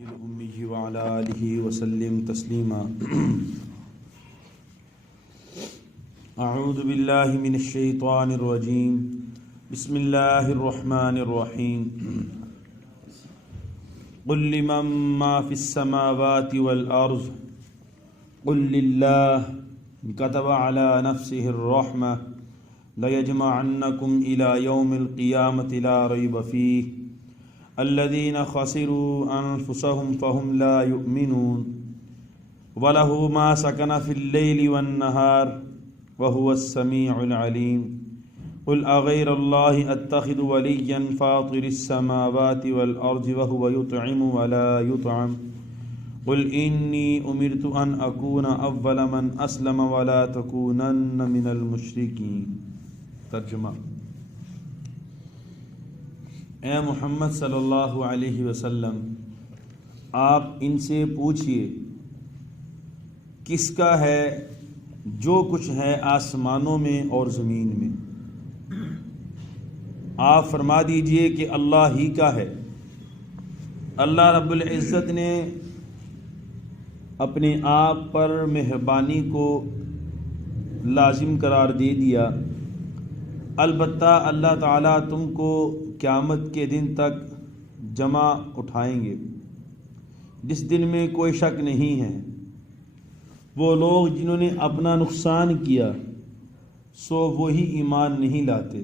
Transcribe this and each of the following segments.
الأمي وعلى آله وسلم تسليما أعوذ بالله من الشيطان الرجيم بسم الله الرحمن الرحيم قل لمن ما في السماوات والأرض قل لله كتب على نفسه الرحمة ليجمعنكم إلى يوم القيامة لا ريب فيه الذين خسروا أنفسهم فهم لا يؤمنون وله ما سكن في الليل والنهار وهو السميع العليم قل أغير الله أتخذ وليا فاطر السماوات والأرض وهو يطعم ولا يطعم قل إني أمرت أن أكون أول من أسلم ولا تكونن من المشركين. ترجمہ: اے محمد صلی اللہ علیہ وسلم، آپ ان سے پوچھئے کس کا ہے جو کچھ ہے آسمانوں میں اور زمین میں؟ آپ فرما دیجئے کہ اللہ ہی کا ہے۔ اللہ رب العزت نے اپنے آپ پر مہربانی کو لازم قرار دے دیا۔ البتہ اللہ تعالیٰ تم کو قیامت کے دن تک جمع اٹھائیں گے، جس دن میں کوئی شک نہیں ہے۔ وہ لوگ جنہوں نے اپنا نقصان کیا سو وہی ایمان نہیں لاتے،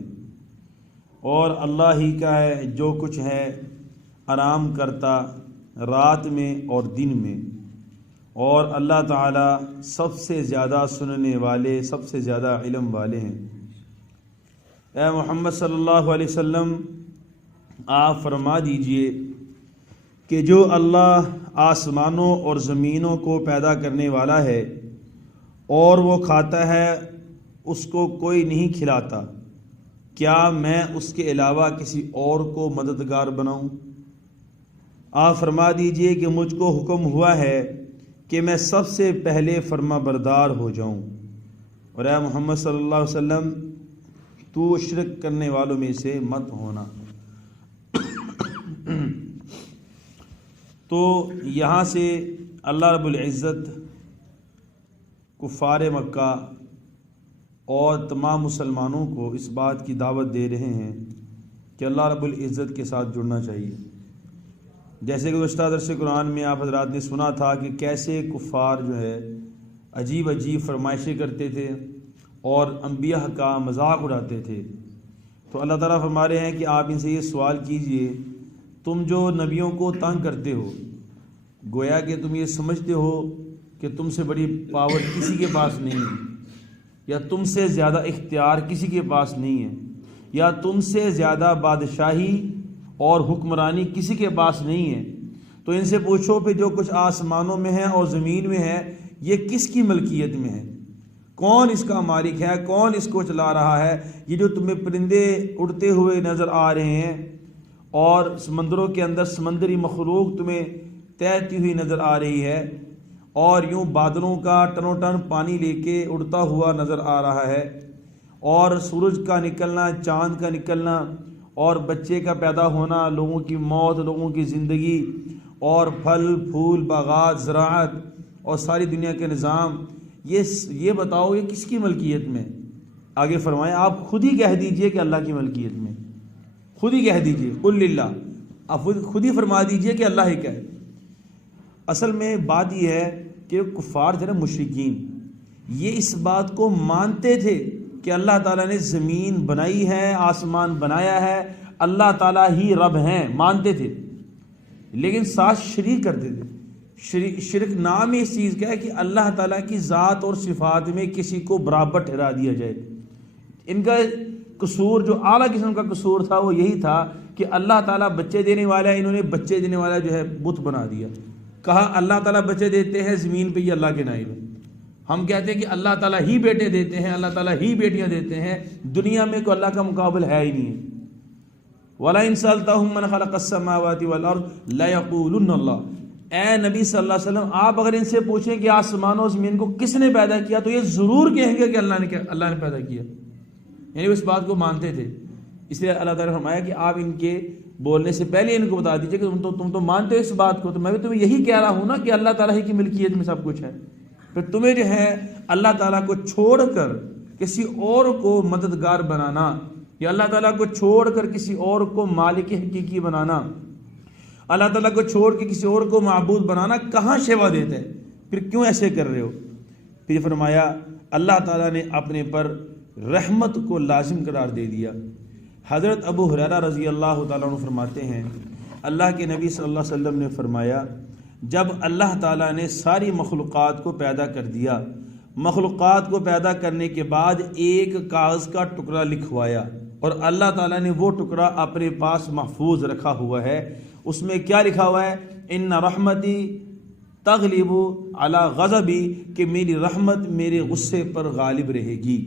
اور اللہ ہی کا ہے جو کچھ ہے آرام کرتا رات میں اور دن میں، اور اللہ تعالیٰ سب سے زیادہ سننے والے، سب سے زیادہ علم والے ہیں۔ اے محمد صلی اللہ علیہ وسلم، آپ فرما دیجئے کہ جو اللہ آسمانوں اور زمینوں کو پیدا کرنے والا ہے اور وہ کھاتا ہے، اس کو کوئی نہیں کھلاتا، کیا میں اس کے علاوہ کسی اور کو مددگار بناؤں؟ آپ فرما دیجئے کہ مجھ کو حکم ہوا ہے کہ میں سب سے پہلے فرما بردار ہو جاؤں، اور اے محمد صلی اللہ علیہ وسلم، تو شرک کرنے والوں میں سے مت ہونا۔ تو یہاں سے اللہ رب العزت کفار مکہ اور تمام مسلمانوں کو اس بات کی دعوت دے رہے ہیں کہ اللہ رب العزت کے ساتھ جڑنا چاہیے۔ جیسے کہ گزشتہ درس قرآن میں آپ حضرات نے سنا تھا کہ کیسے کفار جو ہے عجیب عجیب فرمائشیں کرتے تھے اور انبیاء کا مذاق اڑاتے تھے۔ تو اللہ تعالیٰ فرما رہے ہیں کہ آپ ان سے یہ سوال کیجئے، تم جو نبیوں کو تنگ کرتے ہو، گویا کہ تم یہ سمجھتے ہو کہ تم سے بڑی پاور کسی کے پاس نہیں ہے، یا تم سے زیادہ اختیار کسی کے پاس نہیں ہے، یا تم سے زیادہ بادشاہی اور حکمرانی کسی کے پاس نہیں ہے، تو ان سے پوچھو پہ جو کچھ آسمانوں میں ہے اور زمین میں ہے یہ کس کی ملکیت میں ہے؟ کون اس کا مالک ہے؟ کون اس کو چلا رہا ہے؟ یہ جو تمہیں پرندے اڑتے ہوئے نظر آ رہے ہیں اور سمندروں کے اندر سمندری مخلوق تمہیں تیرتی ہوئی نظر آ رہی ہے، اور یوں بادلوں کا ٹنو ٹن پانی لے کے اڑتا ہوا نظر آ رہا ہے، اور سورج کا نکلنا، چاند کا نکلنا، اور بچے کا پیدا ہونا، لوگوں کی موت، لوگوں کی زندگی، اور پھل پھول، باغات، زراعت اور ساری دنیا کے نظام، یہ بتاؤ یہ کس کی ملکیت میں؟ آگے فرمائیں، آپ خود ہی کہہ دیجئے کہ اللہ کی ملکیت میں، خود ہی کہہ دیجئے، قل للہ، آپ خود ہی فرما دیجئے کہ اللہ ہی کا ہے۔ اصل میں بات یہ ہے کہ کفار جو ہے مشرکین، یہ اس بات کو مانتے تھے کہ اللہ تعالیٰ نے زمین بنائی ہے، آسمان بنایا ہے، اللہ تعالیٰ ہی رب ہیں، مانتے تھے، لیکن ساتھ شریک کرتے تھے۔ شرک نام ہی اس چیز کا ہے کہ اللہ تعالیٰ کی ذات اور صفات میں کسی کو برابر ٹھہرا دیا جائے۔ ان کا قصور، جو اعلیٰ قسم کا قصور تھا، وہ یہی تھا کہ اللہ تعالیٰ بچے دینے والا ہے، انہوں نے بچے دینے والا جو ہے بت بنا دیا۔ کہا اللہ تعالیٰ بچے دیتے ہیں، زمین پہ یہ اللہ کے نائب ہے۔ ہم کہتے ہیں کہ اللہ تعالیٰ ہی بیٹے دیتے ہیں، اللہ تعالیٰ ہی بیٹیاں دیتے ہیں، دنیا میں کوئی اللہ کا مقابل ہے ہی نہیں ہے۔ وَلَئِن سَأَلْتَهُم مَّنْ خَلَقَ السَّمَاوَاتِ وَالْأَرْضَ لَيَقُولُنَّ اللَّهُ۔ اے نبی صلی اللہ علیہ وسلم، آپ اگر ان سے پوچھیں کہ آسمان و زمین کو کس نے پیدا کیا، تو یہ ضرور کہیں گے کہ اللہ نے پیدا کیا، یعنی اس بات کو مانتے تھے۔ اس لیے اللہ تعالیٰ نے فرمایا کہ آپ ان کے بولنے سے پہلے ان کو بتا دیجئے کہ تم تو مانتے ہو اس بات کو، تو میں بھی تمہیں یہی کہہ رہا ہوں نا کہ اللہ تعالیٰ ہی کی ملکیت میں سب کچھ ہے. پھر تمہیں جو ہے اللہ تعالیٰ کو چھوڑ کر کسی اور کو مددگار بنانا، یا اللہ تعالیٰ کو چھوڑ کر کسی اور کو مالک حقیقی بنانا، اللہ تعالیٰ کو چھوڑ کے کسی اور کو معبود بنانا کہاں شیوا دیتا ہے؟ پھر کیوں ایسے کر رہے ہو؟ پھر فرمایا اللہ تعالیٰ نے اپنے پر رحمت کو لازم قرار دے دیا. حضرت ابو ہریرہ رضی اللہ تعالیٰ عنہ فرماتے ہیں اللہ کے نبی صلی اللہ علیہ وسلم نے فرمایا جب اللہ تعالیٰ نے ساری مخلوقات کو پیدا کر دیا، مخلوقات کو پیدا کرنے کے بعد ایک کاغذ کا ٹکڑا لکھوایا، اور اللہ تعالیٰ نے وہ ٹکڑا اپنے پاس محفوظ رکھا ہوا ہے. اس میں کیا لکھا ہوا ہے؟ ان رحمتی تغلب علی غضبی، کہ میری رحمت میرے غصے پر غالب رہے گی.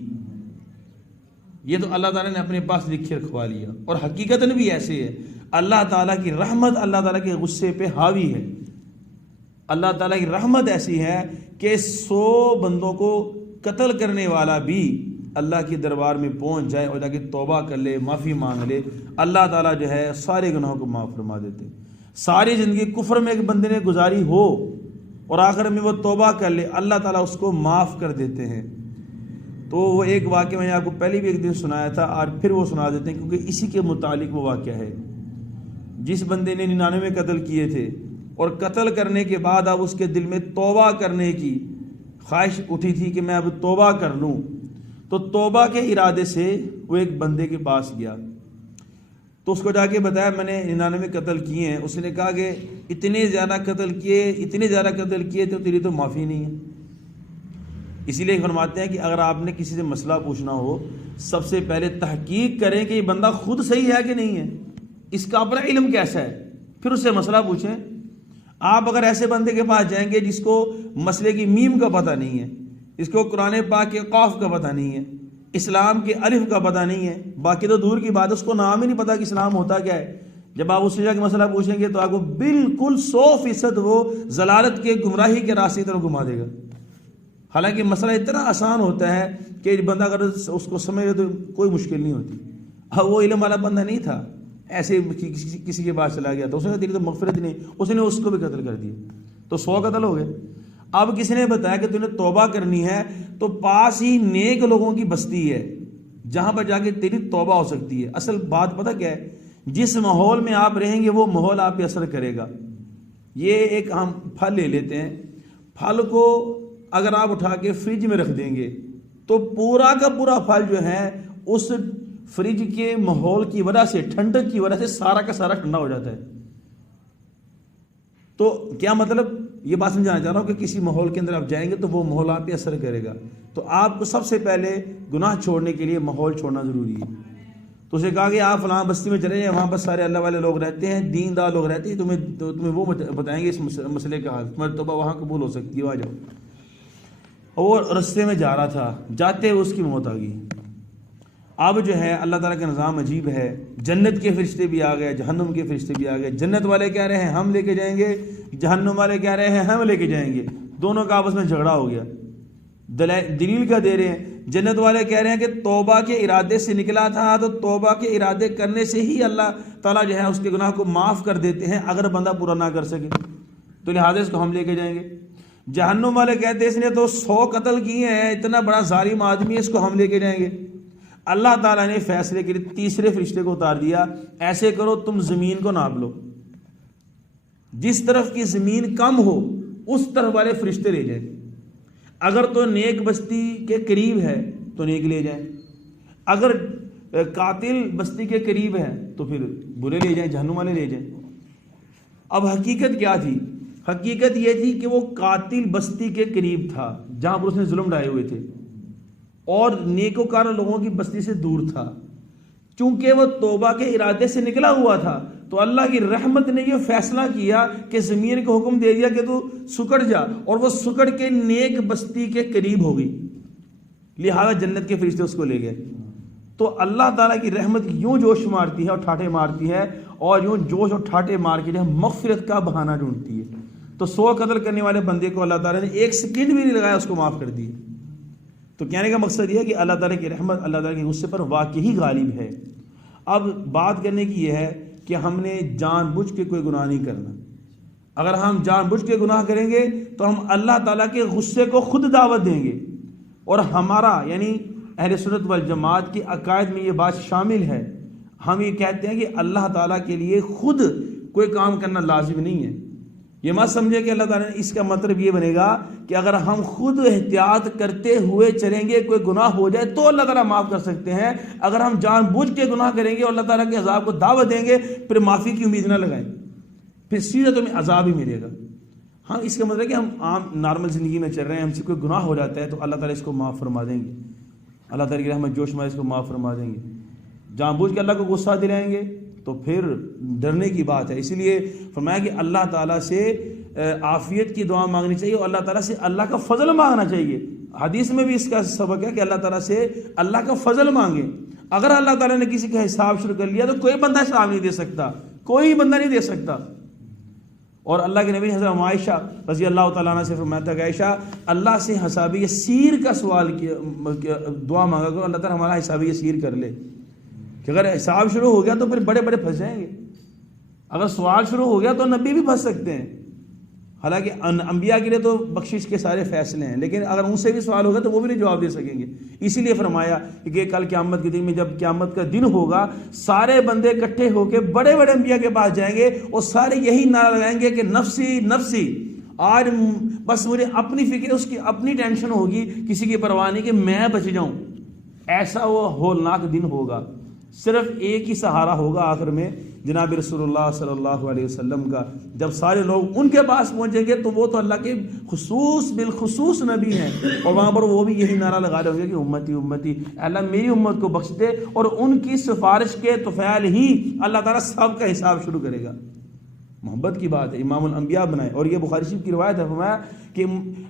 یہ تو اللہ تعالیٰ نے اپنے پاس لکھ کے رکھوا لیا، اور حقیقتاً بھی ایسے ہے. اللہ تعالیٰ کی رحمت اللہ تعالیٰ کے غصے پہ حاوی ہے. اللہ تعالیٰ کی رحمت ایسی ہے کہ 100 بندوں کو قتل کرنے والا بھی اللہ کے دربار میں پہنچ جائے اور جا کے توبہ کر لے، معافی مانگ لے، اللہ تعالیٰ جو ہے سارے گناہوں کو معاف فرما دیتے. ساری زندگی کفر میں ایک بندے نے گزاری ہو اور آخر میں وہ توبہ کر لے، اللہ تعالیٰ اس کو معاف کر دیتے ہیں. تو وہ ایک واقعہ میں نے آپ کو پہلے بھی ایک دن سنایا تھا، اور پھر وہ سنا دیتے ہیں کیونکہ اسی کے متعلق وہ واقعہ ہے. جس بندے نے 99 قتل کیے تھے اور قتل کرنے کے بعد اب اس کے دل میں توبہ کرنے کی خواہش اٹھی تھی کہ میں اب توبہ کر لوں، تو توبہ کے ارادے سے وہ ایک بندے کے پاس گیا، تو اس کو جا کے بتایا میں نے 99 قتل کیے ہیں. اس نے کہا کہ اتنے زیادہ قتل کیے تو تیری تو معافی نہیں ہے. اسی لیے فرماتے ہیں کہ اگر آپ نے کسی سے مسئلہ پوچھنا ہو، سب سے پہلے تحقیق کریں کہ یہ بندہ خود صحیح ہے کہ نہیں ہے، اس کا اپنا علم کیسا ہے، پھر اس سے مسئلہ پوچھیں. آپ اگر ایسے بندے کے پاس جائیں گے جس کو مسئلے کی میم کا پتہ نہیں ہے، اس کو قرآن پاک کے قاف کا پتہ نہیں ہے، اسلام کے الف کا پتہ نہیں ہے، باقی تو دور کی بات، اس کو نام ہی نہیں پتہ کہ اسلام ہوتا کیا ہے، جب آپ اس سے جا کے مسئلہ پوچھیں گے تو آپ کو بالکل 100% وہ ضلالت کے گمراہی کے راستے طرف گھما دے گا. حالانکہ مسئلہ اتنا آسان ہوتا ہے کہ بندہ اگر اس کو سمجھ لے تو کوئی مشکل نہیں ہوتی. اب وہ علم والا بندہ نہیں تھا، ایسے کسی کے پاس چلا گیا تو اس نے تیری تو مغفرت نہیں، اس نے اس کو بھی قتل کر دیا، تو 100 قتل ہو گئے. اب کسی نے بتایا کہ تم نے توبہ کرنی ہے تو پاس ہی نیک لوگوں کی بستی ہے جہاں پر جا کے تیری توبہ ہو سکتی ہے. اصل بات پتہ کیا ہے؟ جس ماحول میں آپ رہیں گے وہ ماحول آپ پہ اثر کرے گا. یہ ایک ہم پھل لے لیتے ہیں، پھل کو اگر آپ اٹھا کے فریج میں رکھ دیں گے تو پورا کا پورا پھل جو ہے اس فریج کے ماحول کی وجہ سے، ٹھنڈک کی وجہ سے سارا کا سارا ٹھنڈا ہو جاتا ہے. تو کیا مطلب یہ بات سمجھانا چاہ رہا ہوں کہ کسی ماحول کے اندر آپ جائیں گے تو وہ ماحول آپ پہ اثر کرے گا. تو آپ کو سب سے پہلے گناہ چھوڑنے کے لیے ماحول چھوڑنا ضروری ہے. تو اسے کہا کہ آپ فلاں بستی میں چلے جائیں، وہاں پر سارے اللہ والے لوگ رہتے ہیں، دیندار لوگ رہتے ہیں، تمہیں وہ بتائیں گے اس مسئلے کا حل، تمہاری توبہ وہاں قبول ہو سکتی ہے، آ جاؤ. اور رستے میں جا رہا تھا، جاتے اس کی موت آ گئی. اب جو ہے اللہ تعالیٰ کا نظام عجیب ہے، جنت کے فرشتے بھی آ گئے، جہنم کے فرشتے بھی آ گئے. جنت والے کہہ رہے ہیں ہم لے کے جائیں گے، جہنم والے کہہ رہے ہیں ہم لے کے جائیں گے. دونوں کا آپس میں جھگڑا ہو گیا. دلیل کا دے رہے ہیں. جنت والے کہہ رہے ہیں کہ توبہ کے ارادے سے نکلا تھا تو توبہ کے ارادے کرنے سے ہی اللہ تعالیٰ جو ہے اس کے گناہ کو معاف کر دیتے ہیں اگر بندہ پورا نہ کر سکے، تو لہٰذا اس کو ہم لے کے جائیں گے. جہنم والے کہتے ہیں اس نے تو 100 قتل کیے ہیں، اتنا بڑا ظالم آدمی ہے، اس کو ہم لے کے جائیں گے. اللہ تعالیٰ نے فیصلے کے لیے تیسرے فرشتے کو اتار دیا. ایسے کرو تم زمین کو ناپ لو، جس طرف کی زمین کم ہو اس طرف والے فرشتے لے جائیں. اگر تو نیک بستی کے قریب ہے تو نیک لے جائیں، اگر قاتل بستی کے قریب ہے تو پھر برے لے جائیں، جہنم والے لے جائیں. اب حقیقت کیا تھی؟ حقیقت یہ تھی کہ وہ قاتل بستی کے قریب تھا جہاں پر اس نے ظلم ڈھائے ہوئے تھے، اور نیکوکار لوگوں کی بستی سے دور تھا. چونکہ وہ توبہ کے ارادے سے نکلا ہوا تھا تو اللہ کی رحمت نے یہ فیصلہ کیا کہ زمین کو حکم دے دیا کہ تو سکڑ جا، اور وہ سکڑ کے نیک بستی کے قریب ہو گئی. لہذا جنت کے فرشتے اس کو لے گئے. تو اللہ تعالیٰ کی رحمت یوں جوش مارتی ہے اور ٹھاٹھے مارتی ہے، اور یوں جوش اور ٹھاٹھے مار کے جو ہے مغفرت کا بہانہ ڈھونڈتی ہے. تو 100 قتل کرنے والے بندے کو اللہ تعالیٰ نے 1 سیکنڈ بھی نہیں لگایا، اس کو معاف کر دیا. تو کہنے کا مقصد یہ ہے کہ اللہ تعالیٰ کی رحمت اللہ تعالیٰ کے غصے پر واقعی غالب ہے. اب بات کرنے کی یہ ہے کہ ہم نے جان بوجھ کے کوئی گناہ نہیں کرنا. اگر ہم جان بوجھ کے گناہ کریں گے تو ہم اللہ تعالیٰ کے غصے کو خود دعوت دیں گے. اور ہمارا یعنی اہل سنت والجماعت کی عقائد میں یہ بات شامل ہے. ہم یہ کہتے ہیں کہ اللہ تعالیٰ کے لیے خود کوئی کام کرنا لازم نہیں ہے. یہ مت سمجھے کہ اللہ تعالیٰ نے اس کا مطلب یہ بنے گا کہ اگر ہم خود احتیاط کرتے ہوئے چلیں گے کوئی گناہ ہو جائے تو اللہ تعالیٰ معاف کر سکتے ہیں. اگر ہم جان بوجھ کے گناہ کریں گے اور اللہ تعالیٰ کے عذاب کو دعوت دیں گے پھر معافی کی امید نہ لگائیں, پھر سیدھا تمہیں عذاب ہی ملے گا. ہم اس کا مطلب ہے کہ ہم عام نارمل زندگی میں چل رہے ہیں, ہم سے کوئی گناہ ہو جاتا ہے تو اللہ تعالیٰ اس کو معاف فرما دیں گے, اللہ تعالیٰ کی رحمت جوش میں اس کو معاف فرما دیں گے. جان بوجھ کے اللہ کو غصہ دلائیں گے تو پھر ڈرنے کی بات ہے. اسی لیے فرمایا کہ اللہ تعالیٰ سے عافیت کی دعا مانگنی چاہیے اور اللہ تعالیٰ سے اللہ کا فضل مانگنا چاہیے. حدیث میں بھی اس کا سبق ہے کہ اللہ تعالیٰ سے اللہ کا فضل مانگے. اگر اللہ تعالیٰ نے کسی کا حساب شروع کر لیا تو کوئی بندہ حساب نہیں دے سکتا, کوئی بندہ نہیں دے سکتا. اور اللہ کے نبی حضرت عائشہ رضی اللہ تعالیٰ عنہ سے فرمایا تھا کہ عائشہ اللہ سے حساب یسیر کا سوال کیا, دعا مانگا کرو اللہ تعالیٰ ہمارا حساب یسیر کر لے. کہ اگر حساب شروع ہو گیا تو پھر بڑے بڑے پھنس جائیں گے. اگر سوال شروع ہو گیا تو نبی بھی پھنس سکتے ہیں. حالانکہ انبیاء کے لیے تو بخشش کے سارے فیصلے ہیں, لیکن اگر ان سے بھی سوال ہوگا تو وہ بھی نہیں جواب دے سکیں گے. اسی لیے فرمایا کہ کل قیامت کے دن میں جب قیامت کا دن ہوگا سارے بندے اکٹھے ہو کے بڑے بڑے انبیاء کے پاس جائیں گے اور سارے یہی نعرہ لگائیں گے کہ نفسی نفسی, آج بس مجھے اپنی فکر, اس کی اپنی ٹینشن ہوگی, کسی کی پرواہ نہیں کہ میں بچ جاؤں. ایسا وہ ہولناک دن ہوگا. صرف ایک ہی سہارا ہوگا آخر میں جناب رسول اللہ صلی اللہ علیہ وسلم کا. جب سارے لوگ ان کے پاس پہنچیں گے تو وہ تو اللہ کے خصوص بالخصوص نبی ہیں, اور وہاں پر وہ بھی یہی نعرہ لگا رہے ہوں گے کہ امتی امتی, اللہ میری امت کو بخش دے. اور ان کی سفارش کے طفیل ہی اللہ تعالیٰ سب کا حساب شروع کرے گا. محبت کی بات ہے, امام الانبیاء بنائے. اور یہ بخاری شریف کی روایت ہے, فرمایا کہ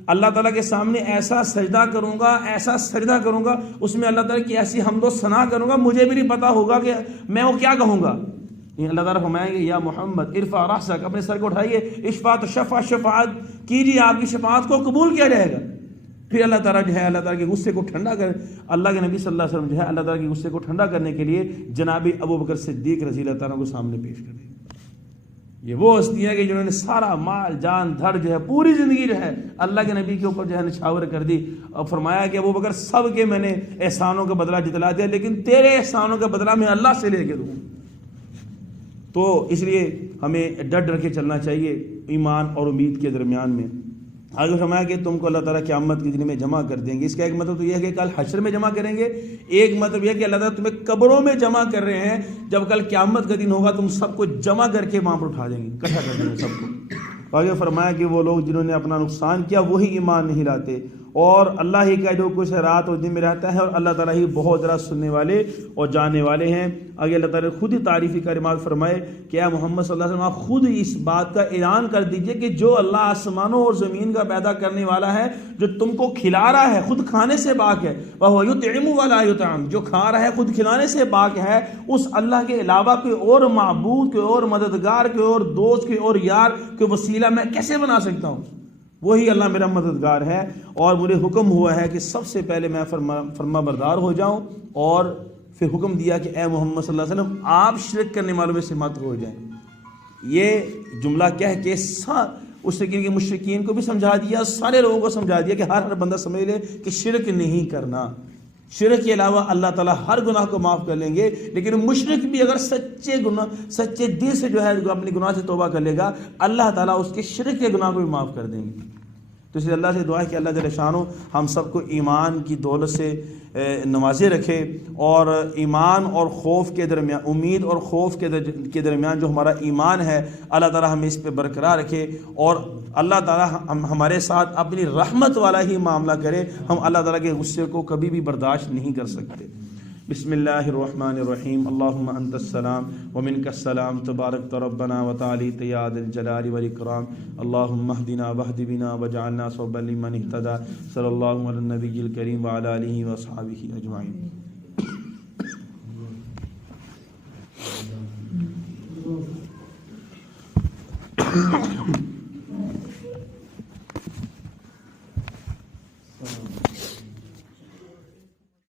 اللہ تعالیٰ کے سامنے ایسا سجدہ کروں گا, ایسا سجدہ کروں گا, اس میں اللہ تعالیٰ کی ایسی حمد و ثنا کروں گا مجھے بھی نہیں پتا ہوگا کہ میں وہ کیا کہوں گا. اللہ تعالیٰ فرمائیں گے یا محمد ارفع رأسک, اپنے سر کو اٹھائیے, اشفع تشفع, شفاعت کیجیے, آپ کی شفاعت کو قبول کیا جائے گا. پھر اللہ تعالیٰ جو ہے اللہ تعالیٰ کے غصے کو ٹھنڈا کر, اللہ کے نبی صلی اللہ علیہ وسلم جو ہے اللہ تعالیٰ کے غصے کو ٹھنڈا کرنے کے لیے جناب ابو بکر صدیق رضی اللہ تعالیٰ کو سامنے پیش کر دیں. یہ وہ ہستیاں کہ جنہوں نے سارا مال جان دھڑ جو ہے پوری زندگی جو ہے اللہ کے نبی کے اوپر جو ہے نچھاور کر دی, اور فرمایا کہ ابو بکر سب کے میں نے احسانوں کا بدلہ جتلا دیا, لیکن تیرے احسانوں کا بدلہ میں اللہ سے لے کے دوں. تو اس لیے ہمیں ڈر ڈر کے چلنا چاہیے ایمان اور امید کے درمیان میں. آگے فرمایا کہ تم کو اللہ تعالیٰ قیامت کے دن میں جمع کر دیں گے. اس کا ایک مطلب تو یہ ہے کہ کل حشر میں جمع کریں گے, ایک مطلب یہ ہے کہ اللہ تعالیٰ تمہیں قبروں میں جمع کر رہے ہیں. جب کل قیامت کا دن ہوگا تم سب کو جمع کر کے وہاں پر اٹھا دیں گے, اکٹھا کر دیں گے سب کو. آگے فرمایا کہ وہ لوگ جنہوں نے اپنا نقصان کیا وہی ایمان نہیں لاتے, اور اللہ ہی کا جو کچھ رات اور دن میں رہتا ہے, اور اللہ تعالیٰ ہی بہت ذرا سننے والے اور جاننے والے ہیں. آگے اللہ تعالیٰ خود ہی تعریفی کلمات فرمائے کہ اے محمد صلی اللہ علیہ وسلم آپ خود اس بات کا اعلان کر دیجئے کہ جو اللہ آسمانوں اور زمین کا پیدا کرنے والا ہے, جو تم کو کھلا رہا ہے, خود کھانے سے پاک ہے, وَهُوَ يُطْعِمُ وَلَا يُطْعَمُ, جو کھا رہا ہے خود کھلانے سے پاک ہے, اس اللہ کے علاوہ کوئی اور معبود, کوئی اور مددگار, کوئی اور دوست, کوئی اور یار, کوئی وسیلہ میں کیسے بنا سکتا ہوں. وہی اللہ میرا مددگار ہے, اور مجھے حکم ہوا ہے کہ سب سے پہلے میں فرما بردار ہو جاؤں, اور پھر حکم دیا کہ اے محمد صلی اللہ علیہ وسلم آپ شرک کرنے والوں میں سے مت ہو جائیں. یہ جملہ کہہ کے اس طریقے کے مشرکین کو بھی سمجھا دیا, سارے لوگوں کو سمجھا دیا کہ ہر بندہ سمجھ لے کہ شرک نہیں کرنا. شرک کے علاوہ اللہ تعالیٰ ہر گناہ کو معاف کر لیں گے, لیکن مشرک بھی اگر سچے دل سے جو ہے اپنے گناہ سے توبہ کر لے گا, اللہ تعالیٰ اس کے شرک کے گناہ کو بھی معاف کر دیں گے. تو اس لیے اللہ سے دعا ہے کہ اللہ جل شانہ ہم سب کو ایمان کی دولت سے نوازے رکھے, اور ایمان اور خوف کے درمیان, امید اور خوف کے درمیان جو ہمارا ایمان ہے اللہ تعالیٰ ہمیں اس پہ برقرار رکھے, اور اللہ تعالیٰ ہمارے ساتھ اپنی رحمت والا ہی معاملہ کرے. ہم اللہ تعالیٰ کے غصے کو کبھی بھی برداشت نہیں کر سکتے. بسم اللہ الرحمن الرحیم. اللہم انت السلام ومنک السلام, تبارک ربنا وتعالیت یا ذا الجلال والاکرام. اللہم اہدنا واہد بنا واجعلنا سببا لمن اہتدی. صلی اللہ علی النبی الکریم وعلی آلہ واصحابہ اجمعین.